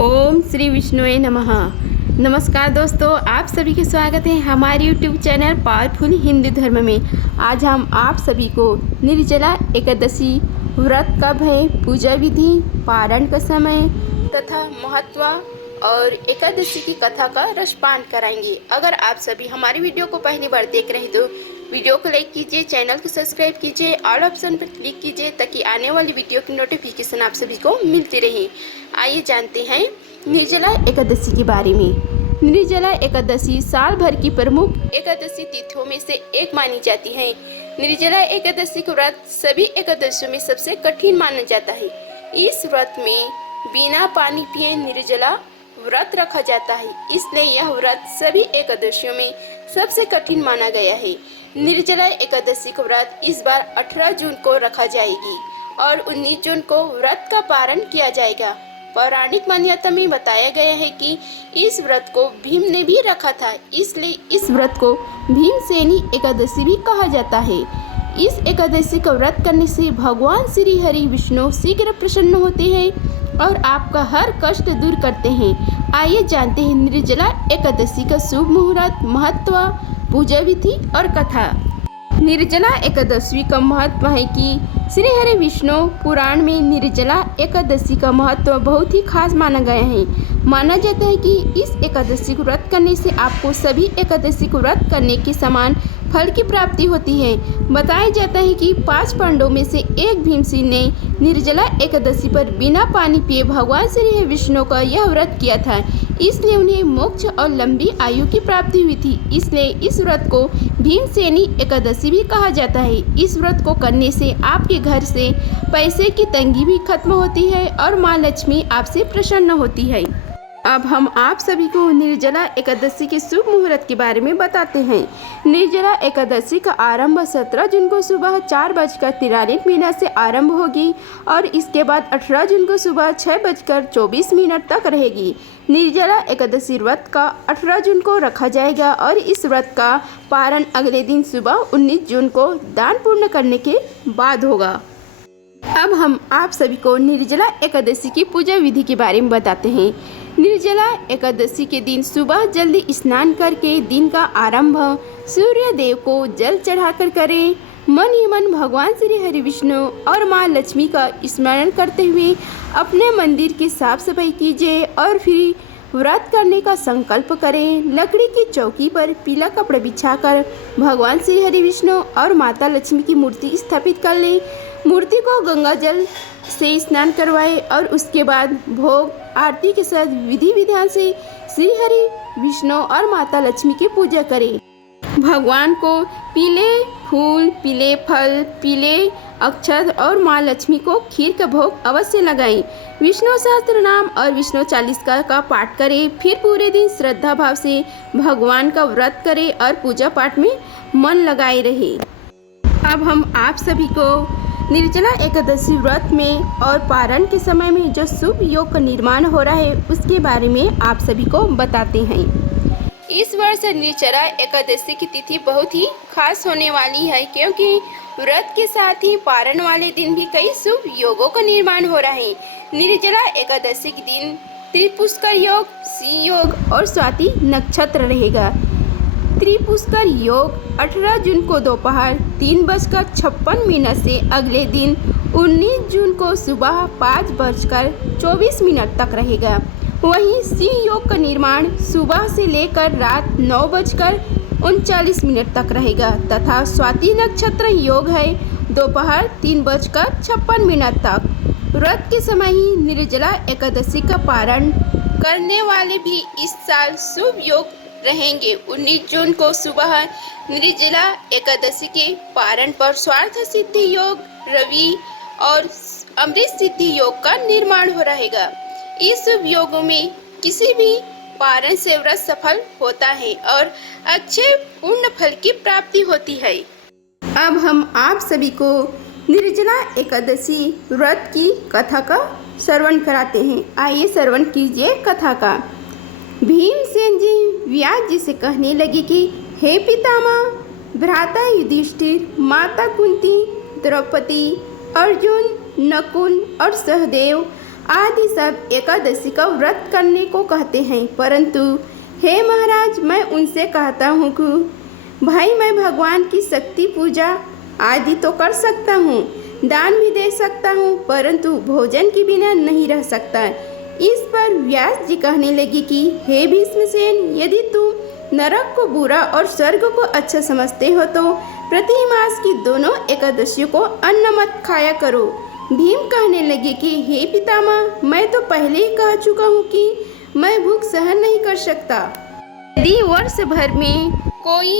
ओम श्री विष्णुवे नमः। नमस्कार दोस्तों, आप सभी का स्वागत है हमारे यूट्यूब चैनल पावरफुल हिंदू धर्म में। आज हम आप सभी को निर्जला एकादशी व्रत कब है, पूजा विधि, पारण का समय तथा महत्व और एकादशी की कथा का रसपान कराएंगे। अगर आप सभी हमारी वीडियो को पहली बार देख रहे हैं तो वीडियो को लाइक कीजिए, चैनल को सब्सक्राइब कीजिए, ऑल ऑप्शन पर क्लिक कीजिए ताकि आने वाली वीडियो की नोटिफिकेशन आप सभी को मिलती रहे। आइए जानते हैं निर्जला एकादशी के बारे में। निर्जला एकादशी साल भर की प्रमुख एकादशी तिथियों में से एक मानी जाती है। निर्जला एकादशी का व्रत सभी एकादशियों में सबसे कठिन माना जाता है। इस व्रत में बिना पानी पिए निर्जला व्रत रखा जाता है, इसलिए यह व्रत सभी एकादशियों में सबसे कठिन माना गया है। निर्जला एकादशी का व्रत इस बार 18 जून को रखा जाएगी और 19 जून को व्रत का पारण किया जाएगा। पौराणिक मान्यता में बताया गया है कि इस व्रत को भीम ने भी रखा था, इसलिए इस व्रत को भीमसेनी एकादशी भी कहा जाता है। इस एकादशी का व्रत करने से भगवान श्री हरि विष्णु शीघ्र प्रसन्न होते हैं और आपका हर कष्ट दूर करते हैं। आइए जानते हैं निर्जला एकादशी का शुभ मुहूर्त, महत्व, पूजा विधि और कथा। निर्जला एकादशी का महत्व है कि श्री हरि विष्णु पुराण में निर्जला एकादशी का महत्व बहुत ही खास माना गया है। माना जाता है कि इस एकादशी को व्रत करने से आपको सभी एकादशी को व्रत करने के समान फल की प्राप्ति होती है। बताया जाता है कि 5 पांडवों में से एक भीमसेन ने निर्जला एकादशी पर बिना पानी पिए भगवान श्री विष्णु का यह व्रत किया था, इसलिए उन्हें मोक्ष और लंबी आयु की प्राप्ति हुई थी। इसलिए इस व्रत को भीमसेनी एकादशी भी कहा जाता है। इस व्रत को करने से आपके घर से पैसे की तंगी भी खत्म होती है और माँ लक्ष्मी आपसे प्रसन्न होती है। अब हम आप सभी को निर्जला एकादशी के शुभ मुहूर्त के बारे में बताते हैं। निर्जला एकादशी का आरंभ 17 जून को सुबह 4:43 से आरंभ होगी और इसके बाद 18 जून को सुबह 6:24 तक रहेगी। निर्जला एकादशी व्रत का 18 जून को रखा जाएगा और इस व्रत का पारण अगले दिन सुबह 19 जून को दान पूर्ण करने के बाद होगा। अब हम आप सभी को निर्जला एकादशी की पूजा विधि के बारे में बताते हैं। निर्जला एकादशी के दिन सुबह जल्दी स्नान करके दिन का आरंभ सूर्य देव को जल चढ़ाकर करें। मन ही मन भगवान श्री हरि विष्णु और माँ लक्ष्मी का स्मरण करते हुए अपने मंदिर की साफ सफाई कीजिए और फिर व्रत करने का संकल्प करें। लकड़ी की चौकी पर पीला कपड़ा बिछाकर भगवान श्री हरि विष्णु और माता लक्ष्मी की मूर्ति स्थापित कर लें। मूर्ति को गंगा जल से स्नान करवाएं और उसके बाद भोग आरती के साथ विधि विधान से श्री हरि विष्णु और माता लक्ष्मी की पूजा करें। भगवान को पीले फूल, पीले फल, पीले अक्षत और माँ लक्ष्मी को खीर का भोग अवश्य लगाएं। विष्णु सहस्त्र नाम और विष्णु चालीसा का पाठ करें। फिर पूरे दिन श्रद्धा भाव से भगवान का व्रत करें और पूजा पाठ में मन लगाए रहे। अब हम आप सभी को निर्जला एकादशी व्रत में और पारण के समय में जो शुभ योग का निर्माण हो रहा है उसके बारे में आप सभी को बताते हैं। इस वर्ष निर्जला एकादशी की तिथि बहुत ही खास होने वाली है, क्योंकि व्रत के साथ ही पारण वाले दिन भी कई शुभ योगों का निर्माण हो रहा है। निर्जला एकादशी के दिन त्रिपुष्कर योग, सिंह योग और स्वाति नक्षत्र रहेगा। त्रिपुष्कर योग 18 जून को दोपहर 3:56 से अगले दिन 19 जून को सुबह 5:24 तक रहेगा। वहीं सिंह योग का निर्माण सुबह से लेकर रात 9:39 तक रहेगा तथा स्वाति नक्षत्र योग है दोपहर 3:56 तक। व्रत के समय ही निर्जला एकादशी का पारण करने वाले भी इस साल शुभ योग रहेंगे। 19 जून को सुबह निर्जला एकादशी के पारण पर स्वार्थ सिद्धि योग, रवि और अमृत सिद्धि योग का निर्माण हो रहेगा। इस शुभ योगों में किसी भी पारण से व्रत सफल होता है और अच्छे पूर्ण फल की प्राप्ति होती है। अब हम आप सभी को निर्जला एकादशी व्रत की कथा का श्रवण कराते हैं। आइए श्रवण कीजिए कथा का। भीमसेन जी व्यास जी से कहने लगे कि हे पितामह, भ्राता युधिष्ठिर, माता कुंती, द्रौपदी, अर्जुन, नकुल और सहदेव आदि सब एकादशी का व्रत करने को कहते हैं, परंतु हे महाराज, मैं उनसे कहता हूँ कि भाई मैं भगवान की शक्ति पूजा आदि तो कर सकता हूँ, दान भी दे सकता हूँ, परंतु भोजन के बिना नहीं रह सकता। इस पर व्यास जी कहने लगे कि हे भीष्मसेन, यदि तुम नरक को बुरा और स्वर्ग को अच्छा समझते हो तो प्रति मास की दोनों एकादशियों को अन्न मत खाया करो। भीम कहने लगे कि हे पितामह, मैं तो पहले ही कह चुका हूँ कि मैं भूख सहन नहीं कर सकता। यदि वर्ष भर में कोई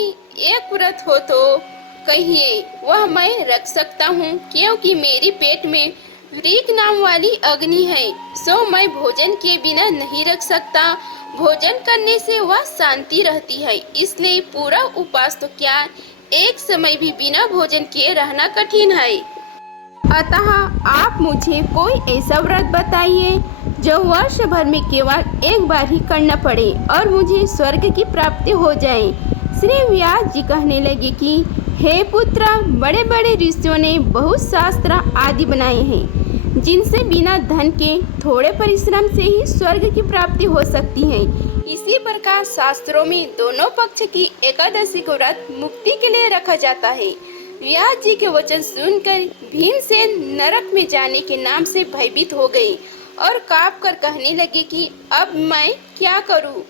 एक व्रत हो तो कहिए, वह मैं रख सकता हूँ, क्योंकि मेरे पेट में वृक नाम वाली अग्नि है, सो मैं भोजन के बिना नहीं रख सकता। भोजन करने से वह शांति रहती है, इसलिए पूरा उपवास तो क्या, एक समय भी बिना भोजन किए रहना कठिन है। अतः आप मुझे कोई ऐसा व्रत बताइए जो वर्ष भर में केवल एक बार ही करना पड़े और मुझे स्वर्ग की प्राप्ति हो जाए। श्री व्यास जी कहने लगे कि हे पुत्र, बड़े बड़े ऋषियों ने बहुत शास्त्र आदि बनाए हैं, जिनसे बिना धन के थोड़े परिश्रम से ही स्वर्ग की प्राप्ति हो सकती है। इसी प्रकार शास्त्रों में दोनों पक्ष की एकादशी को व्रत मुक्ति के लिए रखा जाता है। व्यास जी के वचन सुनकर भीमसेन नरक में जाने के नाम से भयभीत हो गए और काँप कर कहने लगे कि अब मैं क्या करूं?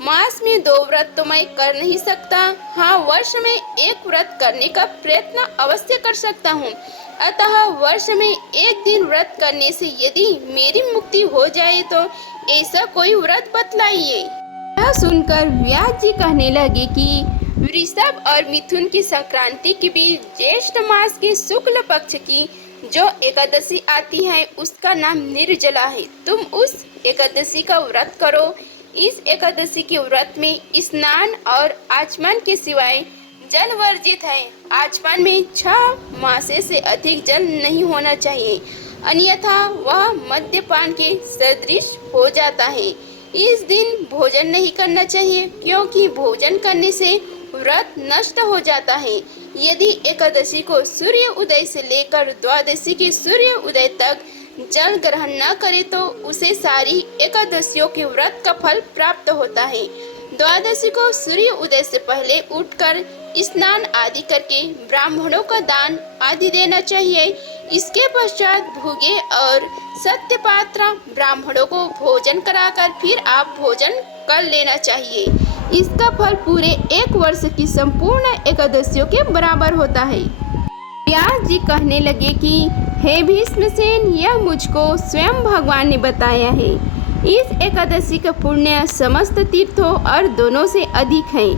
मास में 2 व्रत तो मैं कर नहीं सकता, हाँ वर्ष में एक व्रत करने का प्रयत्न अवश्य कर सकता हूँ। अतः वर्ष में एक दिन व्रत करने से यदि मेरी मुक्ति हो जाए तो ऐसा कोई व्रत बतलाइए। यह सुनकर व्यास जी कहने लगे कि वृषभ और मिथुन की संक्रांति के बीच ज्येष्ठ मास के शुक्ल पक्ष की जो एकादशी आती है उसका नाम निर्जला है। तुम उस एकादशी का व्रत करो। इस एकादशी के व्रत में स्नान और आचमन के सिवाय जल वर्जित है। आचमन में 6 मासे से अधिक जल नहीं होना चाहिए, अन्यथा वह मद्यपान के सदृश हो जाता है। इस दिन भोजन नहीं करना चाहिए, क्योंकि भोजन करने से व्रत नष्ट हो जाता है। यदि एकादशी को सूर्य उदय से लेकर द्वादशी के सूर्य उदय तक जल ग्रहण न करे तो उसे सारी एकादशियों के व्रत का फल प्राप्त होता है। द्वादशी को सूर्य उदय से पहले उठकर स्नान आदि करके ब्राह्मणों का दान आदि देना चाहिए। इसके पश्चात भूखे और सत्यपात्र ब्राह्मणों को भोजन कराकर फिर आप भोजन कर लेना चाहिए। इसका फल पूरे 1 वर्ष की संपूर्ण एकादशियों के बराबर होता है। व्यास जी कहने लगे कि हे भीष्मसेन, यह मुझको स्वयं भगवान ने बताया है। इस एकादशी का पुण्य समस्त तीर्थों और दोनों से अधिक है।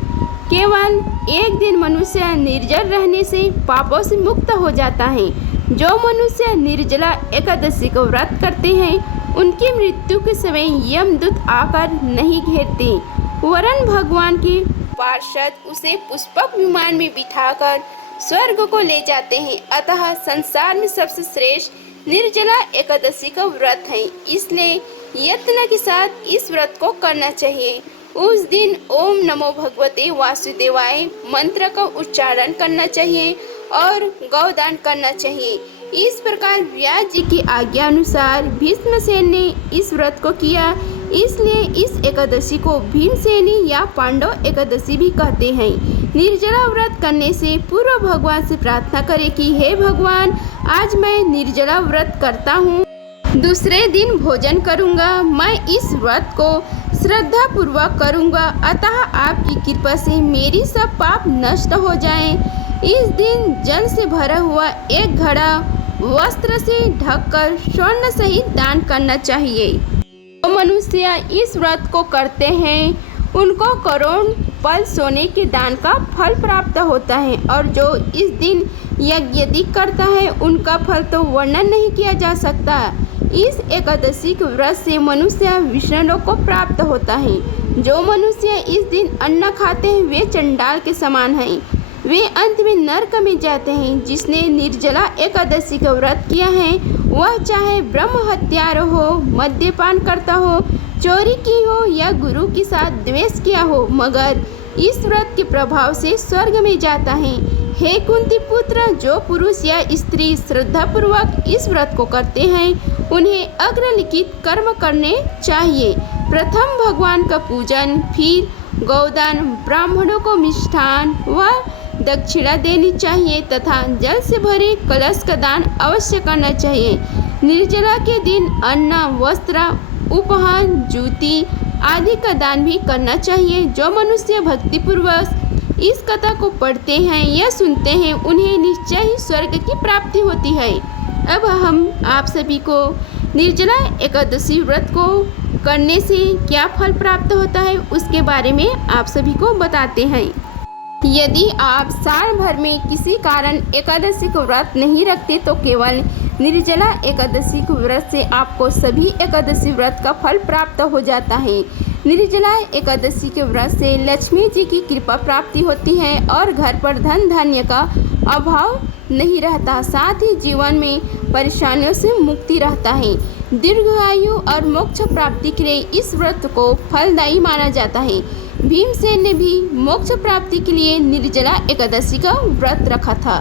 केवल एक दिन मनुष्य निर्जल रहने से पापों से मुक्त हो जाता है। जो मनुष्य निर्जला एकादशी को व्रत करते हैं उनकी मृत्यु के समय यमदूत आकर नहीं घेरते, वरन भगवान के पार्षद उसे पुष्पक विमान में बिठाकर स्वर्ग को ले जाते हैं। अतः संसार में सबसे श्रेष्ठ निर्जला एकादशी का व्रत है, इसलिए यत्न के साथ इस व्रत को करना चाहिए। उस दिन ओम नमो भगवते वासुदेवाय मंत्र का उच्चारण करना चाहिए और गौदान करना चाहिए। इस प्रकार व्यास जी की आज्ञा अनुसार भीष्मसेन ने इस व्रत को किया। इसलिए इस एकादशी को भीमसेनी या पांडव एकादशी भी कहते हैं। निर्जला व्रत करने से पूर्व भगवान से प्रार्थना करें कि हे भगवान, आज मैं निर्जला व्रत करता हूँ, दूसरे दिन भोजन करूँगा। मैं इस व्रत को श्रद्धा पूर्वक करूँगा, अतः आपकी कृपा से मेरी सब पाप नष्ट हो जाएं। इस दिन जल से भरा हुआ एक घड़ा वस्त्र से ढककर स्वर्ण सहित दान करना चाहिए। जो मनुष्य इस व्रत को करते हैं उनको करोड़ पल सोने के दान का फल प्राप्त होता है, और जो इस दिन यज्ञ करता है उनका फल तो वर्णन नहीं किया जा सकता। इस एकादशी के व्रत से मनुष्य विष्णु को प्राप्त होता है। जो मनुष्य इस दिन अन्न खाते हैं वे चंडाल के समान हैं, वे अंत में नरक में जाते हैं। जिसने निर्जला एकादशी का व्रत किया है वह चाहे ब्रह्म हत्यारा हो, मद्यपान करता हो, चोरी की हो या गुरु के साथ द्वेष किया हो, मगर इस व्रत के प्रभाव से स्वर्ग में जाता है। हे कुंती पुत्र, जो पुरुष या स्त्री श्रद्धापूर्वक इस व्रत को करते हैं उन्हें अग्रलिखित कर्म करने चाहिए। प्रथम भगवान का पूजन, फिर गौदान, ब्राह्मणों को मिष्ठान व दक्षिणा देनी चाहिए तथा जल से भरे कलश का दान अवश्य करना चाहिए। निर्जला के दिन अन्न, वस्त्र, उपहार, जूती आदि का दान भी करना चाहिए। जो मनुष्य भक्तिपूर्वक इस कथा को पढ़ते हैं या सुनते हैं उन्हें निश्चय ही स्वर्ग की प्राप्ति होती है। अब हम आप सभी को निर्जला एकादशी व्रत को करने से क्या फल प्राप्त होता है उसके बारे में आप सभी को बताते हैं। यदि आप साल भर में किसी कारण एकादशी को व्रत नहीं रखते तो केवल निर्जला एकादशी के व्रत से आपको सभी एकादशी व्रत का फल प्राप्त हो जाता है। निर्जला एकादशी के व्रत से लक्ष्मी जी की कृपा प्राप्ति होती है और घर पर धन धान्य का अभाव नहीं रहता, साथ ही जीवन में परेशानियों से मुक्ति रहता है। दीर्घायु और मोक्ष प्राप्ति के लिए इस व्रत को फलदायी माना जाता है। भीमसेन ने भी मोक्ष प्राप्ति के लिए निर्जला एकादशी का व्रत रखा था।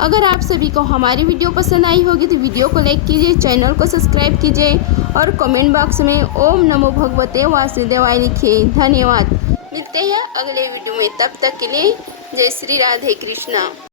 अगर आप सभी को हमारी वीडियो पसंद आई होगी तो वीडियो को लाइक कीजिए, चैनल को सब्सक्राइब कीजिए और कमेंट बॉक्स में ओम नमो भगवते वासुदेवाय लिखिए। धन्यवाद। मिलते हैं अगले वीडियो में, तब तक के लिए जय श्री राधे कृष्णा।